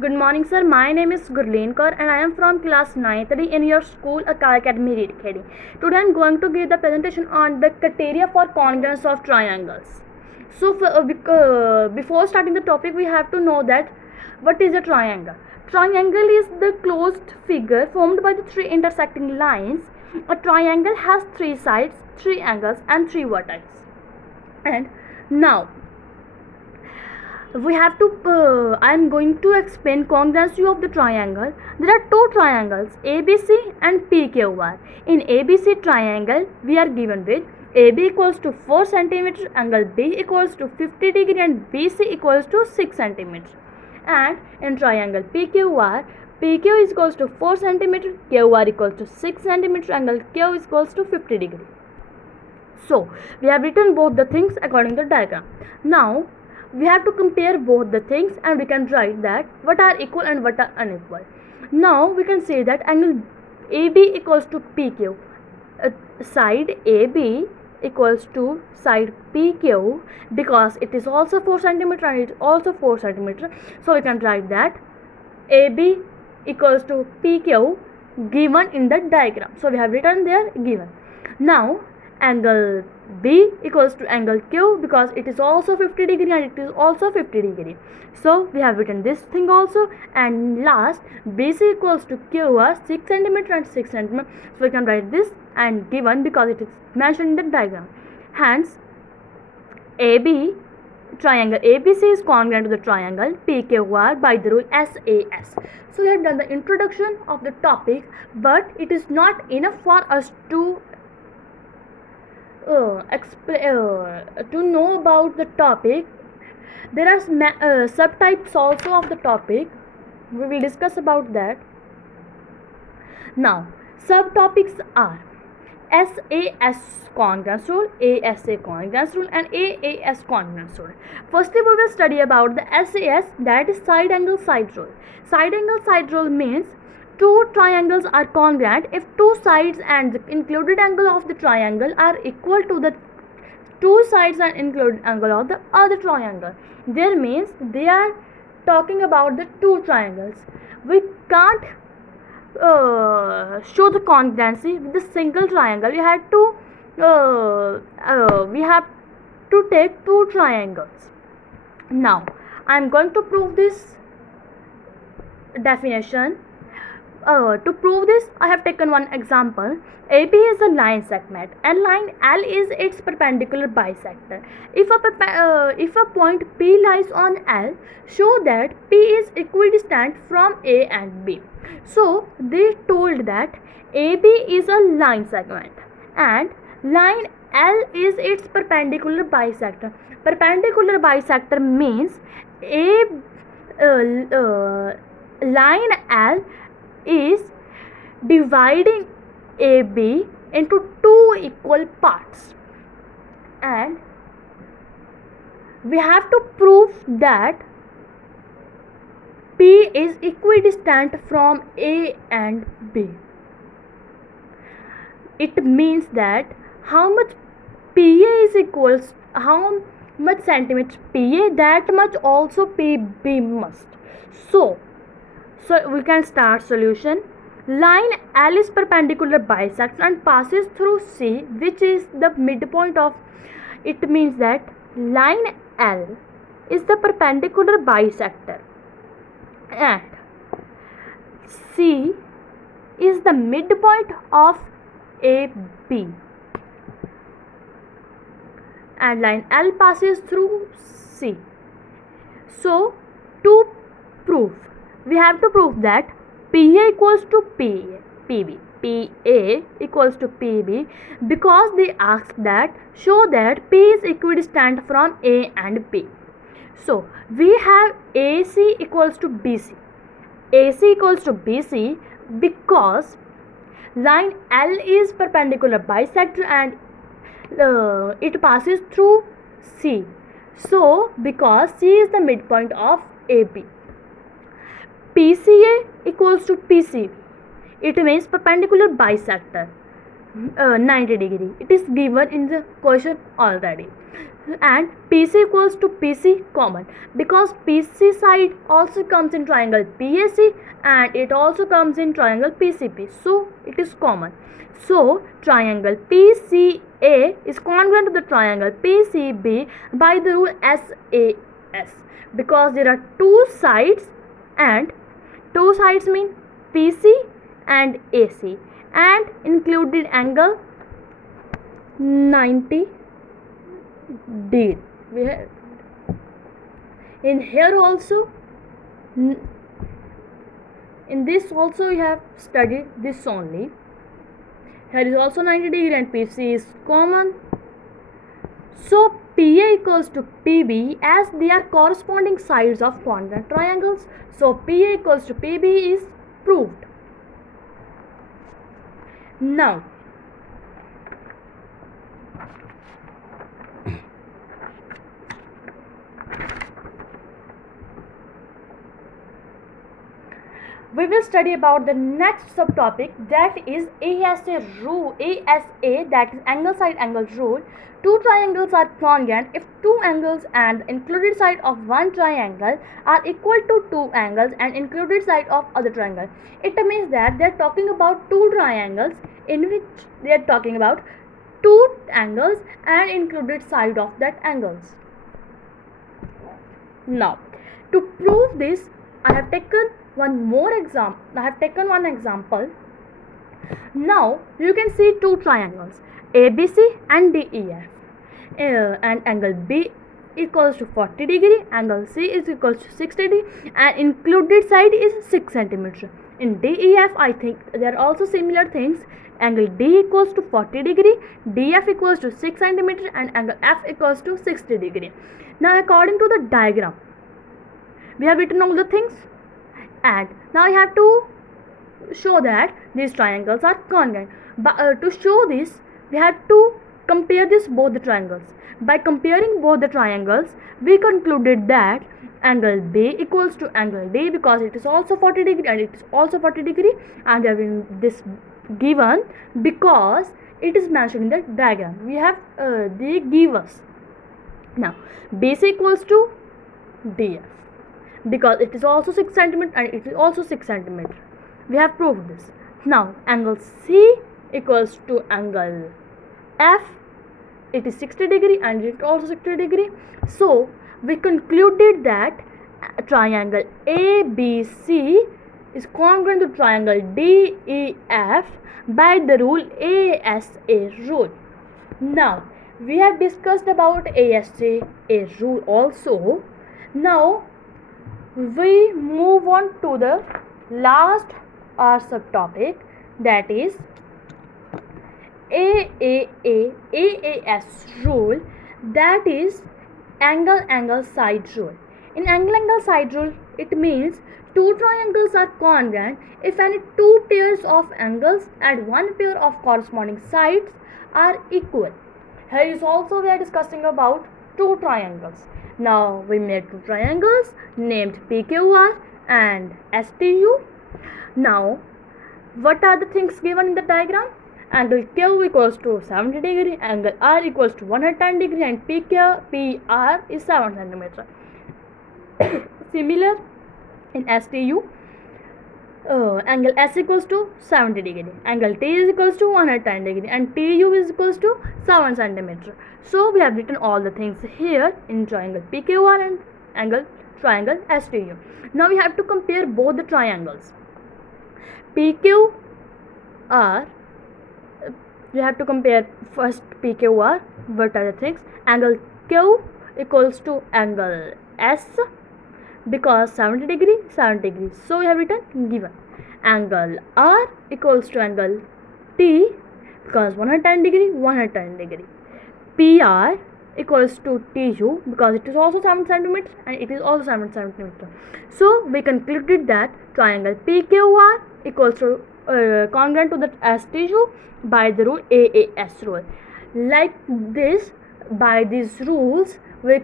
Good morning, sir. My name is Gurleen Kaur and I am from class 9th in your school, Akal Academy, Reedkhedi. Today I am going to give the presentation on the criteria for congruence of triangles. So, before starting the topic, we have to know that what is a triangle. Triangle is the closed figure formed by the three intersecting lines. A triangle has three sides, three angles, and three vertices. And now we have to I am going to explain congruency of the triangle. There are two triangles, ABC and PQR. In ABC triangle we are given with AB equals to 4 cm, angle B equals to 50 degree and BC equals to 6 cm. And in triangle PQR, PQ is equals to 4 cm, QR equals to 6 cm, angle Q is equals to 50 degree. So we have written both the things according to the diagram. Now we have to compare both the things and we can write that what are equal and what are unequal. Now we can say that angle AB equals to PQ, side AB equals to side PQ, because it is also 4 cm and it is also 4 cm. So we can write that AB equals to PQ given in the diagram. So we have written there given. Now angle B equals to angle Q, because it is also 50 degree and it is also 50 degree. So we have written this thing also. And last, BC equals to QR, 6 cm and 6 cm. So we can write this and given because it is mentioned in the diagram. Hence AB triangle ABC is congruent to the triangle PQR by the rule SAS. So we have done the introduction of the topic, but it is not enough for us to know about the topic. There are subtypes also of the topic. We will discuss about that. Now subtopics are SAS congruence rule, ASA congruence rule and AAS congruence rule. Firstly we will study about the SAS, that is side angle side rule. Side angle side rule means two triangles are congruent if two sides and the included angle of the triangle are equal to the two sides and included angle of the other triangle. There means they are talking about the two triangles. We can't show the congruency with the single triangle. We have to take two triangles. Now I am going to prove this definition. To prove this, I have taken one example. AB is a line segment and line L is its perpendicular bisector. If a point P lies on L, show that P is equidistant from A and B. So they told that AB is a line segment and line L is its perpendicular bisector. Perpendicular bisector means line L is dividing AB into two equal parts, and we have to prove that P is equidistant from A and B. It means that how much PA is equals, how much centimeters PA, that much also PB must. So we can start solution. Line L is perpendicular bisector and passes through C, which is the midpoint of it. Means that line L is the perpendicular bisector and C is the midpoint of AB, and line L passes through C. So to prove, we have to prove that PA equals to PB, PA equals to PB, because they ask that show that P is equidistant from A and B. So we have AC equals to BC, AC equals to BC, because line L is perpendicular bisector and it passes through C. So because C is the midpoint of AB. PCA equals to PCB, it means perpendicular bisector. 90 degree. It is given in the question already. And PC equals to PC common, because PC side also comes in triangle PAC and it also comes in triangle PCP, so it is common. So triangle PCA is congruent to the triangle PCB by the rule SAS, because there are two sides, and two sides mean PC and AC, and included angle 90 degree. We have in here also, in this also we have studied this only. Here is also 90 degree and PC is common. So PA equals to PB, as they are corresponding sides of congruent triangles. So PA equals to PB is proved. Now we will study about the next subtopic, that is ASA rule. ASA, that is angle side angle rule. Two triangles are congruent if two angles and the included side of one triangle are equal to two angles and included side of other triangle. It means that they are talking about two triangles in which they are talking about two angles and included side of that angles. Now to prove this, I have taken one example. Now you can see two triangles ABC and DEF, and angle B equals to 40 degree, angle C is equals to 60 degree, and included side is 6 centimeter. In DEF, I think there are also similar things. Angle D equals to 40 degree, DF equals to 6 centimeter, and angle F equals to 60 degree. Now according to the diagram, we have written all the things, and now I have to show that these triangles are congruent. But to show this, we have to compare both the triangles. By comparing both the triangles, we concluded that angle B equals to angle D, because it is also 40 degree and it is also 40 degree, and we have this given because it is mentioned in the diagram. We have they give us. Now BC equals to DF, because it is also 6 centimeter and it is also 6 centimeter. We have proved this. Now angle C equals to angle F, it is 60 degree and it is also 60 degree. So we concluded that triangle ABC is congruent to triangle DEF by the rule ASA rule. Now we have discussed about ASA rule also. Now we move on to the last subtopic, that is AAS rule, that is angle side rule. In angle side rule, it means two triangles are congruent if any two pairs of angles and one pair of corresponding sides are equal. Here is also we are discussing about two triangles. Now we made two triangles named PQR and STU. Now what are the things given in the diagram? Angle Q equals to 70 degree, angle R equals to 110 degree, and PR is 7 centimeter. Similar in STU, angle S equals to 70 degree, angle T is equals to 110 degree, and TU is equals to 7 centimeter. So we have written all the things here in triangle PQR and triangle STU. Now we have to compare both the triangles. PQR, we have to compare first PQR. What are the things? Angle Q equals to angle S, because 70 degree, 70 degree. So we have written given. Angle R equals to angle T, because 110 degree, 110 degree. PR equals to TU, because it is also 7 centimeters and it is also 7 centimeters. So we concluded that triangle PQR equals to congruent to the STU by the rule AAS rule. Like this, by these rules, we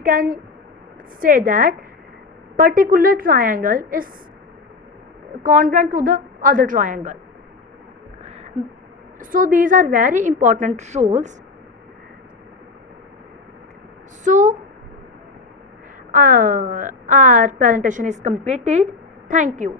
can say that particular triangle is congruent to the other triangle. So these are very important rules. So our presentation is completed. Thank you.